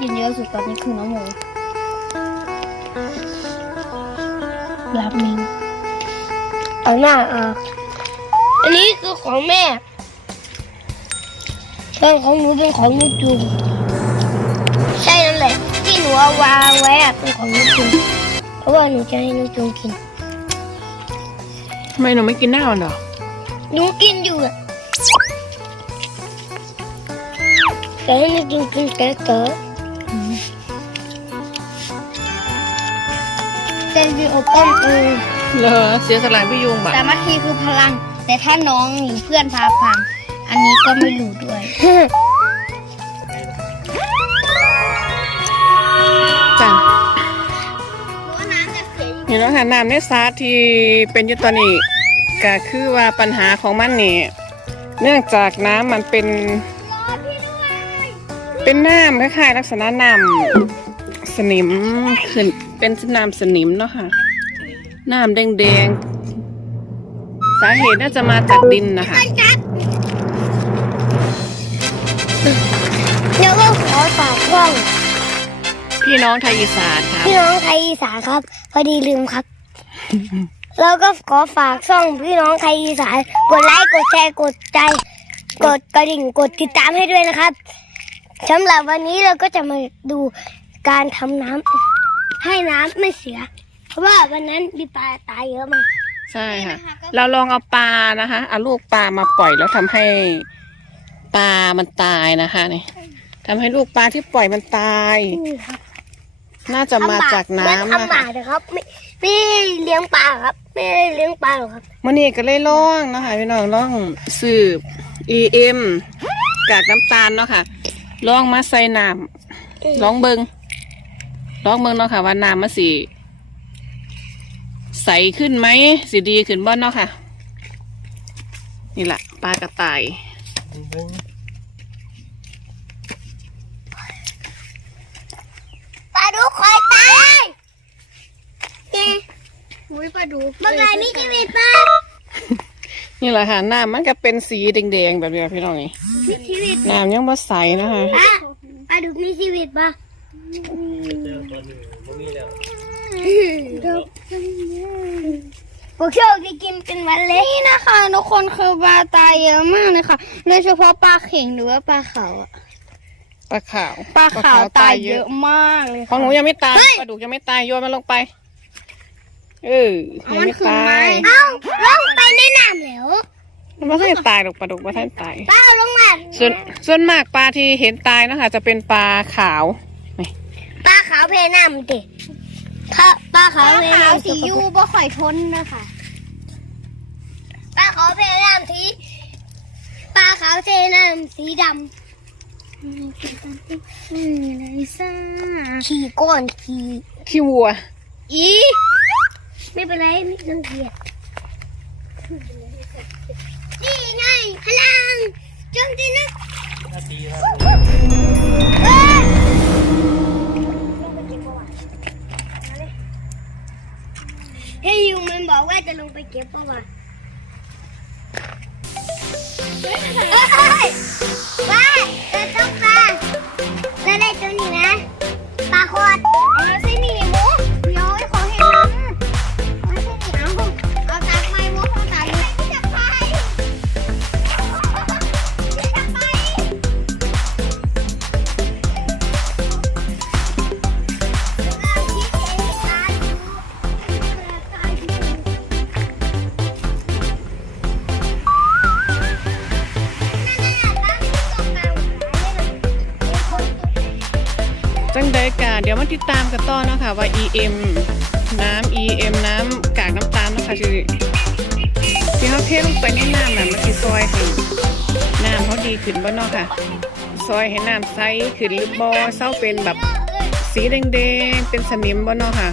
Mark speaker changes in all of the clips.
Speaker 1: กินเยอะสุดตอนนี้คือน้องโมราเมง
Speaker 2: เอาหน้าออกอันนี้คือของแม่ส่วนของหนูเป็นของนุจูงใช่นั่นแหละ ที่หนูเอาวางไว้อะเป็นของนุจูงเพราะว่าหนูจะให้นุจูงกิน
Speaker 3: ทำไมหนูไม่กินหน้ามันเหรอ
Speaker 2: หนูกินอยู่อะแต่ให้นุจูงกินแก่เต๋อ แต่ที่อบต้มเอง
Speaker 3: เหรอเสียสละพี่ยุงบัต
Speaker 1: สามัคคีคือพลัง แต่ถ้าน้องหรือเพื่อนพาฟัง อันนี้ก็ไม่รู้ด้วย
Speaker 3: จ้ะ
Speaker 1: ว่าน้ำจะเสีย
Speaker 3: เห็นแล้วค่ะน้ำในซาที่เป็นอยู่ตอนนี้ก็คือว่าปัญหาของมันนี่เนื่องจากน้ำมันเป็น เป็นน้ำคล้ายๆลักษณะน้ำสนิมขึ้น เป็นน้ำสนิมเนาะค่ะ น้ำแดงๆ สาเหตุน่าจะมาจากดินนะคะ
Speaker 2: เดี๋ยวก็ขอฝากช่อง
Speaker 3: พี่น้องไทยอีสานครับ
Speaker 2: พี่น้องไทยอีสานครับ พอดีลืมครับแล้วก็ขอฝากช่องพี่น้องไทยอีสาน กดไลค์ กดแชร์ กดใจ กดกระดิ่ง กดติดตามให้ด้วยนะครับสำหรับวันนี้เราก็จะมาดูการทำน้ำ ให้น้ำไม่เสีย เพราะว่าวันนั้นมีปลาตายเยอะมาก
Speaker 3: ใช่ค่ะ เราลองเอาปลานะคะเอาลูกปลามาปล่อยแล้วทำให้ปลามันตายนะคะนี่ทำให้ลูกปลาที่ปล่อยมันตาย
Speaker 2: นี่ครับ
Speaker 3: น่าจะมาจากน้ำ
Speaker 2: ไม่
Speaker 3: นะ
Speaker 2: ทำหมา
Speaker 3: คะ
Speaker 2: เลยครับไม่ไม่ได้เลี้ยงปลาครับ ไม่ได้เลี้ยงปลาหรอกครับ
Speaker 3: มื่อนี้ก็เลยล่องนะคะพี่น้องล่องสืบ EM กากน้ำตาลเนาะค่ะล่องมาใส่น้ำลองเบิง ลองเบิงเนาะค่ะว่าน้ำมันสีใสขึ้นไหมสีดีขึ้นบ้านเนาะค่ะ นี่แหละปลากระต่าย
Speaker 2: ปลาดุกคอยตายเอ๊ะ
Speaker 1: อุ้ยปลาดุก
Speaker 2: เมื่อไหรมีชีวิตปะ
Speaker 3: นี่แหละค่ะน้ำมันก็เป็นสีแดงๆแบบนี้พี่น้องนี่
Speaker 2: มีชีวิต
Speaker 3: น้ำยังบ่ใสนะคะ
Speaker 2: ปะปลาดุกมีชีวิตปะ พวกโชคดีกินเป็นวันเล็ก
Speaker 1: นี่นะคะทุกคนคือปลาตายเยอะมากเลยค่ะโดยเฉพาะปลาเข่งหรือว่าปลาเขาวอะ
Speaker 3: ปลาขาว
Speaker 1: ปลาขาวตายเยอะมากเลย
Speaker 3: ของห
Speaker 1: ค่ะ
Speaker 3: นูยังไม่ตายปลาดุกยังไม่ตายโยนมันลงไป เออยังไม่ตาย
Speaker 2: เอ้าลงไปในน้ำแล้ว
Speaker 3: มันไม่ใช่ตายหรอกปลาดุกไม่ใช่ตาย
Speaker 2: ป้าลงมา
Speaker 3: ส่วนส่วนมากปลาที่เห็นตายนะคะจะเป็นปลาขาว
Speaker 2: ปลาขาวเพน้ำดิค่ะปลา
Speaker 1: ป
Speaker 2: ขาว
Speaker 1: ลา
Speaker 2: เพ
Speaker 1: ขาว
Speaker 2: น้ำ
Speaker 1: สียูบ่ข่อยทนนะคะ
Speaker 2: ปลาขาวเพน้ำสีปลาขาวเพน้ำสีด
Speaker 1: อืมไรซ่าำ
Speaker 2: ขี่ก้อนขี่
Speaker 3: ขี้วัว
Speaker 2: อีไม่เป็นไรไม่ต้องเกลียดนี่ไงพลังจงดีนะ จะล จั
Speaker 3: งใดกาเดี๋ยวมาติดตามกันต่อเนาะคะว่า EM น้ำ EM น้ำกากน้ำตาลเนาะคะที่ที่เขาเทลงไปในน้ำน่ะมันสิซอยให้น้ำเขาดีขึ้นบ่เนาะค่ะ ซอยให้น้ำใสขึ้นหรือบ่เศร้าเป็นแบบสีแดงๆเป็นสนิมบ่เนาะค่ะ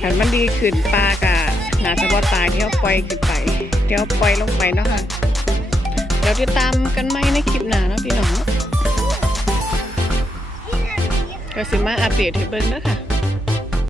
Speaker 3: ถ้ามันดีขึ้นปลากะน่าจะบ่ตายที่เขาปล่อยขึ้นไปที่เขาปล่อยลงไปเนาะค่ะเดี๋ยวติดตามกันไหมในคลิปหน้าเนาะพี่น้อง ก็สิมาอัปเดตให้เบิ่งเด้อค่ะ